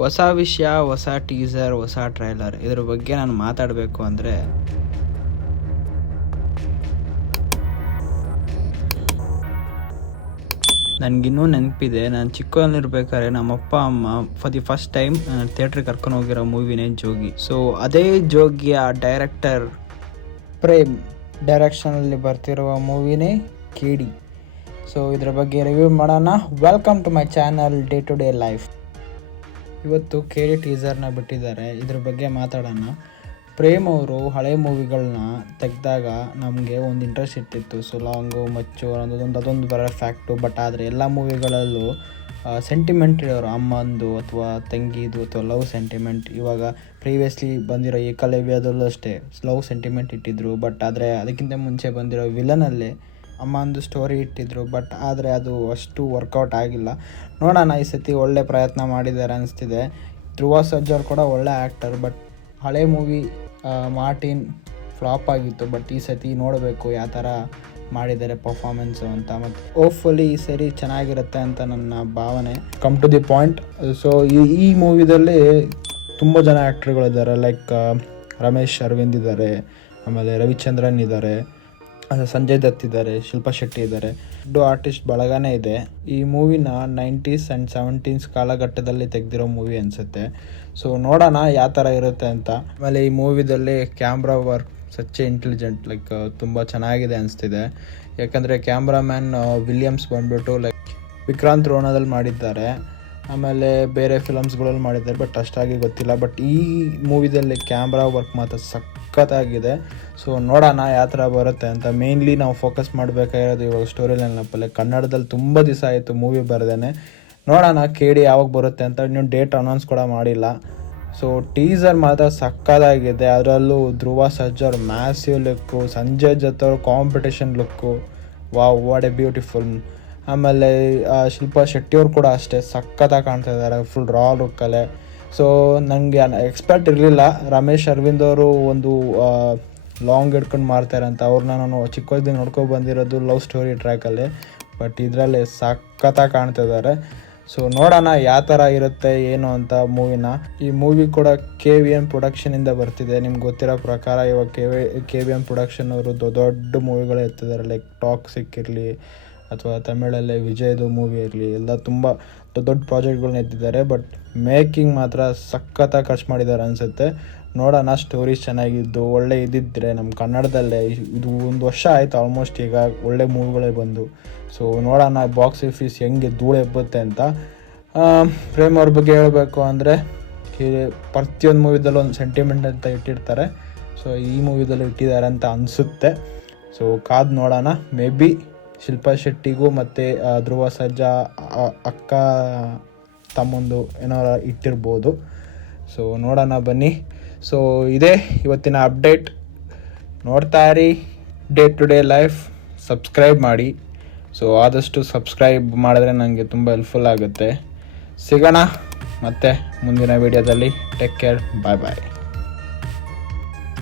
ಹೊಸ ವಿಷಯ, ಹೊಸ ಟೀಸರ್, ಹೊಸ ಟ್ರೈಲರ್ ಇದ್ರ ಬಗ್ಗೆ ನಾನು ಮಾತಾಡಬೇಕು ಅಂದರೆ ನನಗಿನ್ನೂ ನೆನಪಿದೆ. ನಾನು ಚಿಕ್ಕವನಿರ್ಬೇಕಾದ್ರೆ ನಮ್ಮಪ್ಪ ಅಮ್ಮ ಫಾರ್ ದಿ ಫಸ್ಟ್ ಟೈಮ್ ಥಿಯೇಟ್ರಿಗೆ ಕರ್ಕೊಂಡು ಹೋಗಿರೋ ಮೂವಿನೇ ಜೋಗಿ. ಸೊ ಅದೇ ಜೋಗಿಯ ಡೈರೆಕ್ಟರ್ ಪ್ರೇಮ್ ಡೈರೆಕ್ಷನಲ್ಲಿ ಬರ್ತಿರುವ ಮೂವಿನೇ ಕೇಡಿ. ಸೊ ಇದ್ರ ಬಗ್ಗೆ ರಿವ್ಯೂ ಮಾಡೋಣ. Welcome to my channel day to day life. ಇವತ್ತು ಕೇಡಿ ಟೀಸರ್ನ ಬಿಟ್ಟಿದ್ದಾರೆ, ಇದ್ರ ಬಗ್ಗೆ ಮಾತಾಡೋಣ. ಪ್ರೇಮ್ ಅವರು ಹಳೆ ಮೂವಿಗಳನ್ನ ತೆಗೆದಾಗ ನಮಗೆ ಒಂದು ಇಂಟ್ರೆಸ್ಟ್ ಇರ್ತಿತ್ತು. ಸೊ ಲಾಂಗು, ಮಚ್ಚು ಅದೊಂದು ಬರೋ ಫ್ಯಾಕ್ಟು. ಬಟ್ ಆದರೆ ಎಲ್ಲ ಮೂವಿಗಳಲ್ಲೂ ಸೆಂಟಿಮೆಂಟ್ ಇರೋರು, ಅಮ್ಮಂದು ಅಥವಾ ತಂಗಿದು ಅಥವಾ ಲವ್ ಸೆಂಟಿಮೆಂಟ್. ಇವಾಗ ಪ್ರೀವಿಯಸ್ಲಿ ಬಂದಿರೋ ಏಕಲವ್ಯದಲ್ಲೂ ಅಷ್ಟೇ ಲವ್ ಸೆಂಟಿಮೆಂಟ್ ಇಟ್ಟಿದ್ರು. ಬಟ್ ಆದರೆ ಅದಕ್ಕಿಂತ ಮುಂಚೆ ಬಂದಿರೋ ವಿಲನಲ್ಲೇ ಅಮ್ಮಂದು ಸ್ಟೋರಿ ಇಟ್ಟಿದ್ರು. ಬಟ್ ಆದರೆ ಅದು ಅಷ್ಟು ವರ್ಕೌಟ್ ಆಗಿಲ್ಲ. ನೋಡೋಣ, ಈ ಸತಿ ಒಳ್ಳೆ ಪ್ರಯತ್ನ ಮಾಡಿದ್ದಾರೆ ಅನಿಸ್ತಿದೆ. ಧ್ರುವ ಸರ್ಜಾ ಕೂಡ ಒಳ್ಳೆ ಆ್ಯಕ್ಟರ್. ಬಟ್ ಹಳೆ ಮೂವಿ ಮಾರ್ಟಿನ್ ಫ್ಲಾಪ್ ಆಗಿತ್ತು. ಬಟ್ ಈ ಸತಿ ನೋಡಬೇಕು ಯಾವ ಥರ ಮಾಡಿದ್ದಾರೆ ಪರ್ಫಾರ್ಮೆನ್ಸು ಅಂತ. ಮತ್ತು ಹೋಪ್ಫುಲಿ ಈ ಸರಿ ಚೆನ್ನಾಗಿರುತ್ತೆ ಅಂತ ನನ್ನ ಭಾವನೆ. Come to the point. So ಈ ಮೂವಿದಲ್ಲಿ ತುಂಬ ಜನ ಆ್ಯಕ್ಟ್ರುಗಳಿದ್ದಾರೆ. ಲೈಕ್ ರಮೇಶ್ ಅರವಿಂದ್ ಇದ್ದಾರೆ, ಆಮೇಲೆ ರವಿಚಂದ್ರನ್ ಇದ್ದಾರೆ, ಸಂಜಯ್ ದತ್ ಇದ್ದಾರೆ, ಶಿಲ್ಪಾ ಶೆಟ್ಟಿ ಇದ್ದಾರೆ. ದೊಡ್ಡ ಆರ್ಟಿಸ್ಟ್ ಬಳಗನೇ ಇದೆ. ಈ ಮೂವಿನ 90s ಆ್ಯಂಡ್ 70s ಕಾಲಘಟ್ಟದಲ್ಲಿ ತೆಗೆದಿರೋ ಮೂವಿ ಅನಿಸುತ್ತೆ. ಸೊ ನೋಡೋಣ ಯಾವ ಥರ ಇರುತ್ತೆ ಅಂತ. ಆಮೇಲೆ ಈ ಮೂವಿದಲ್ಲಿ ಕ್ಯಾಮ್ರಾ ವರ್ಕ್ ಸಚ್ಚೆ ಇಂಟೆಲಿಜೆಂಟ್, ಲೈಕ್ ತುಂಬ ಚೆನ್ನಾಗಿದೆ ಅನಿಸ್ತಿದೆ. ಯಾಕಂದರೆ ಕ್ಯಾಮ್ರಾಮ್ಯಾನ್ ವಿಲಿಯಮ್ಸ್ ಬಂದ್ಬಿಟ್ಟು ಲೈಕ್ ವಿಕ್ರಾಂತ್ ರೋಣದಲ್ಲಿ ಮಾಡಿದ್ದಾರೆ, ಆಮೇಲೆ ಬೇರೆ ಫಿಲಮ್ಸ್ಗಳಲ್ಲಿ ಮಾಡಿದ್ದಾರೆ. ಬಟ್ ಅಷ್ಟಾಗಿ ಗೊತ್ತಿಲ್ಲ. ಬಟ್ ಈ ಮೂವಿದಲ್ಲಿ ಕ್ಯಾಮ್ರಾ ವರ್ಕ್ ಮಾತ್ರ ಸಖತ್ತಾಗಿದೆ. ಸೊ ನೋಡೋಣ ಯಾವ ಥರ ಬರುತ್ತೆ ಅಂತ. ಮೇನ್ಲಿ ನಾವು ಫೋಕಸ್ ಮಾಡಬೇಕಾಗಿರೋದು ಇವಾಗ ಸ್ಟೋರಿ ಲೈನಪ್ಪಲ್ಲೇ. ಕನ್ನಡದಲ್ಲಿ ತುಂಬ ದಿವಸ ಆಯಿತು ಮೂವಿ ಬರದೇನೆ. ನೋಡೋಣ ಕೇಡಿ ಯಾವಾಗ ಬರುತ್ತೆ ಅಂತ. ಇನ್ನೂ ಡೇಟ್ ಅನೌನ್ಸ್ ಕೂಡ ಮಾಡಿಲ್ಲ. ಸೊ ಟೀಸರ್ ಮಾತ್ರ ಸಕ್ಕತ್ತಾಗಿದೆ. ಅದರಲ್ಲೂ ಧ್ರುವ ಸರ್ಜಾ ಅವ್ರ ಮ್ಯಾಸಿವ್ ಲುಕ್ಕು, ಸಂಜಯ್ ದತ್ ಅವ್ರ competition look, what A beautiful. ಆಮೇಲೆ ಶಿಲ್ಪಾ ಶೆಟ್ಟಿಯವ್ರು ಕೂಡ ಅಷ್ಟೇ ಸಖತ್ತಾಗಿ ಕಾಣ್ತಾ ಇದ್ದಾರೆ ಫುಲ್ ರಾ ಲುಕ್ಕಲ್ಲೇ. ಸೊ ನನಗೆ ಎಕ್ಸ್ಪೆಕ್ಟ್ ಇರಲಿಲ್ಲ ರಮೇಶ್ ಅರವಿಂದ್ ಅವರು ಒಂದು ಲಾಂಗ್ ಹಿಡ್ಕೊಂಡು ಮಾಡ್ತಾರೆ ಅಂತ. ಅವ್ರನ್ನ ನಾನು ಚಿಕ್ಕ ವಯಸ್ಸಿಗೆ ನೋಡ್ಕೊಂಡು ಬಂದಿರೋದು ಲವ್ ಸ್ಟೋರಿ ಟ್ರ್ಯಾಕಲ್ಲಿ. ಬಟ್ ಇದರಲ್ಲಿ ಸಖತ್ತಾಗಿ ಕಾಣ್ತಾ ಇದ್ದಾರೆ. ಸೊ ನೋಡೋಣ ಯಾವ ಥರ ಇರುತ್ತೆ ಏನು ಅಂತ ಮೂವಿನ. ಈ ಮೂವಿ ಕೂಡ KVM ಪ್ರೊಡಕ್ಷನಿಂದ ಬರ್ತಿದೆ. ನಿಮ್ಗೆ ಗೊತ್ತಿರೋ ಪ್ರಕಾರ ಇವಾಗ KVM ಪ್ರೊಡಕ್ಷನ್ ಅವರು ದೊಡ್ಡ ಮೂವಿಗಳು ಎತ್ತಿದ್ದಾರೆ. ಲೈಕ್ ಟಾಕ್ಸಿಕ್ ಇರಲಿ ಅಥವಾ ತಮಿಳಲ್ಲೇ ವಿಜಯ್ದು ಮೂವಿ ಇರಲಿ, ಎಲ್ಲ ತುಂಬ ದೊಡ್ಡ ಪ್ರಾಜೆಕ್ಟ್ಗಳನ್ನ ಎತ್ತಿದ್ದಾರೆ. ಬಟ್ ಮೇಕಿಂಗ್ ಮಾತ್ರ ಸಖತ್ತಾಗಿ ಖರ್ಚು ಮಾಡಿದ್ದಾರೆ ಅನಿಸುತ್ತೆ. ನೋಡೋಣ, ಸ್ಟೋರೀಸ್ ಚೆನ್ನಾಗಿದ್ದು ಒಳ್ಳೆ ಇದ್ದಿದ್ದರೆ ನಮ್ಮ ಕನ್ನಡದಲ್ಲೇ. ಇದು 1 ವರ್ಷ ಆಯಿತು ಆಲ್ಮೋಸ್ಟ್ ಈಗ ಒಳ್ಳೆ ಮೂವಿಗಳೇ ಬಂದು. ಸೊ ನೋಡೋಣ ಬಾಕ್ಸ್ ಆಫೀಸ್ ಹೆಂಗೆ ಧೂಳು ಎಬ್ಬುತ್ತೆ ಅಂತ. ಪ್ರೇಮ್ ಅವ್ರ ಬಗ್ಗೆ ಹೇಳಬೇಕು ಅಂದರೆ ಪ್ರತಿಯೊಂದು ಮೂವಿದಲ್ಲೂ ಒಂದು ಸೆಂಟಿಮೆಂಟ್ ಅಂತ ಇಟ್ಟಿರ್ತಾರೆ. ಸೊ ಈ ಮೂವಿದಲ್ಲೂ ಇಟ್ಟಿದ್ದಾರೆ ಅಂತ ಅನಿಸುತ್ತೆ. ಸೊ ಕಾದು ನೋಡೋಣ. ಮೇ ಬಿ ಶಿಲ್ಪಾ ಶೆಟ್ಟಿಗೂ ಮತ್ತು ಧ್ರುವ ಸರ್ಜಾ ಅಕ್ಕ ತಮ್ಮಂದು ಏನಾರ ಇಟ್ಟಿರ್ಬೋದು. ಸೊ ನೋಡೋಣ ಬನ್ನಿ. ಸೊ ಇದೇ ಇವತ್ತಿನ ಅಪ್ಡೇಟ್. ನೋಡ್ತಾ ಇರಿ day to day life. Subscribe ಮಾಡಿ. ಸೊ ಆದಷ್ಟು ಸಬ್ಸ್ಕ್ರೈಬ್ ಮಾಡಿದ್ರೆ ನನಗೆ ತುಂಬ ಹೆಲ್ಪ್ಫುಲ್ ಆಗುತ್ತೆ. ಸಿಗೋಣ ಮತ್ತೆ ಮುಂದಿನ ವೀಡಿಯೋದಲ್ಲಿ. Take care. ಬಾಯ್ ಬಾಯ್.